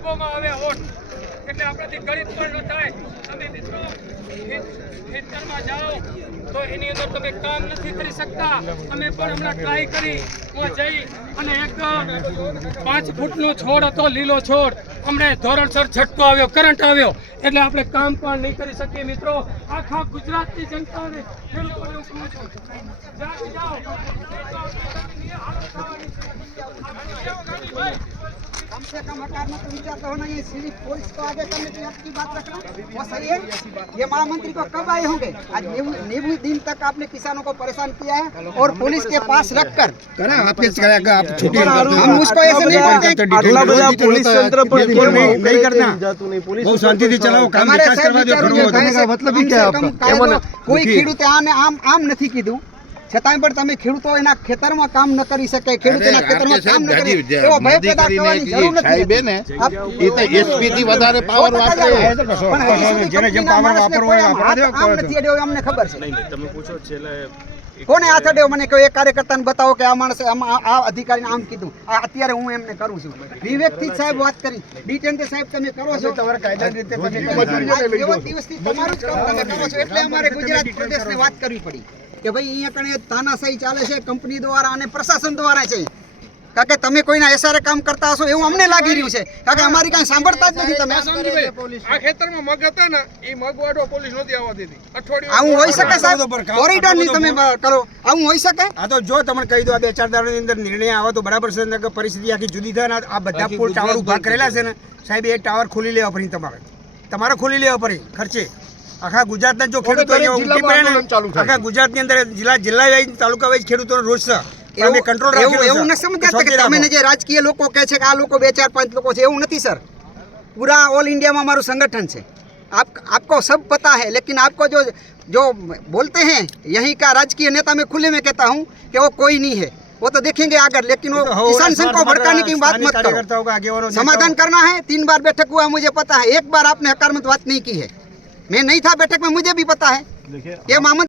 ડબ્બામાં આવે વોટ એટલે આપણાથી ગણિત પણ ન થાય. તમે મિત્રો ખેતરમાં જાઓ તો એની અંદર તમે કામ નથી કરી શકતા. અમે પણ હમણાં ટ્રાય કરી જઈ અને એક 5 ફૂટનો છોડ હતો, લીલો છોડ, અમને ધોરણસર ઝટકો આવ્યો, કરંટ આવ્યો એટલે આપણે કામ પણ નહીં કરી શકીએ. મિત્રો આખા ગુજરાતની જનતાને ખેડૂતોને હું કહું છું, જાગી જાઓ. कम से कम हकार में तो विचार तो होना, ये सिर्फ पुलिस को आगे करने की आपकी बात रखना वो सही है। ये महामंत्री को कब आए होंगे? आज 90 दिन तक आपने किसानों को परेशान किया है और पुलिस के पास रखकर हम उसको ऐसे नहीं बोलते पुलिस तंत्र पर नहीं करना, बहुत शांति से चलाओ, काम विकास करवा दो। मतलब क्या कोई ખેડૂતે આમ નથી કીધું છતાંય પણ તમે ખેડૂતો એના ખેતરમાં કામ ન કરી શકે, ખેડૂતોના ખેતરમાં કામ ન કરી એવો ભય પેદા કરવાની જરૂર નથી. સાહેબ ને એ તો એસપી થી વધારે પાવર વાપરે પણ જેને જેમ પાવર વાપરવો હોય વાપરવા દો. આમ નથી અડ્યો અમને ખબર છે. તમે પૂછો છેલ્લે કોને હાથ અડ્યો મને કહો, એક કાર્યકર્તાને બતાવો કે આ માણસે આ અધિકારીને આમ કીધું. અત્યારે હું એમને કરું છું. વિવેકથી સાહેબ વાત કરી, ડિટેન્ડ સાહેબ તમે કરો છો તમારા કાયદાની રીતે તમે દિવસથી તમારું જ કામ તમે કરો છો એટલે અમારે ગુજરાત પ્રદેશને વાત કરવી પડી કે ભાઈ અહીંયા કણે તાનાશાહી ચાલે છે કંપની દ્વારા અને પ્રશાસન દ્વારા છે. કારણ કે તમે કોઈના એસારે કામ કરતા હશો એવું અમને લાગી રહ્યું છે. કારણ કે અમારી કાંઈ સાંભળતા જ નથી તમે. આ ખેતરમાં મગ હતા ને એ મગવાડો પોલીસ નહોતી આવવા દેતી. આવું હોઈ શકે સાહેબ? કોરિડોર ની તમે કરો, આવું હોઈ શકે? આ તો જો તમને કહી દો, આ 2-4 દાડાની અંદર નિર્ણય આવે તો બરાબર છે, નકર પરિસ્થિતિ આખી જુદી થાય ને. આ બધા પુલ ટાવર ઉભા કરેલા છે ને સાહેબ, એ ટાવર ખોલી લેવા પડી, તમારે ખોલી લેવા પડી ખર્ચે. આખા ગુજરાતના જો ખેડૂતો આખા ગુજરાતની અંદર જિલ્લા વાઇઝ તાલુકા વાઇઝ ખેડૂતોનો રોજ છે. એવું ન સમજાતા કે તમે જે રાજકીય લોકો કહે છે કે આ લોકો 2-4-5 લોકો છે, એવું નથી સર. पूरा ऑल इंडिया में हमारा संगठन है. आपको सब पता है, लेकिन आपको जो बोलते हैं यहीं का राजकीय नेता, मैं खुले में कहता हूँ कि वो कोई नहीं है. वो तो देखेंगे आगे, लेकिन वो किसान संघ को भड़काने की बात मत करो. समाधान करना है. 3 बार बैठक हुआ मुझे पता है, 1 बार आपने हकार में बात नहीं की है. मैं नहीं था बैठक में, मुझे भी पता है. ये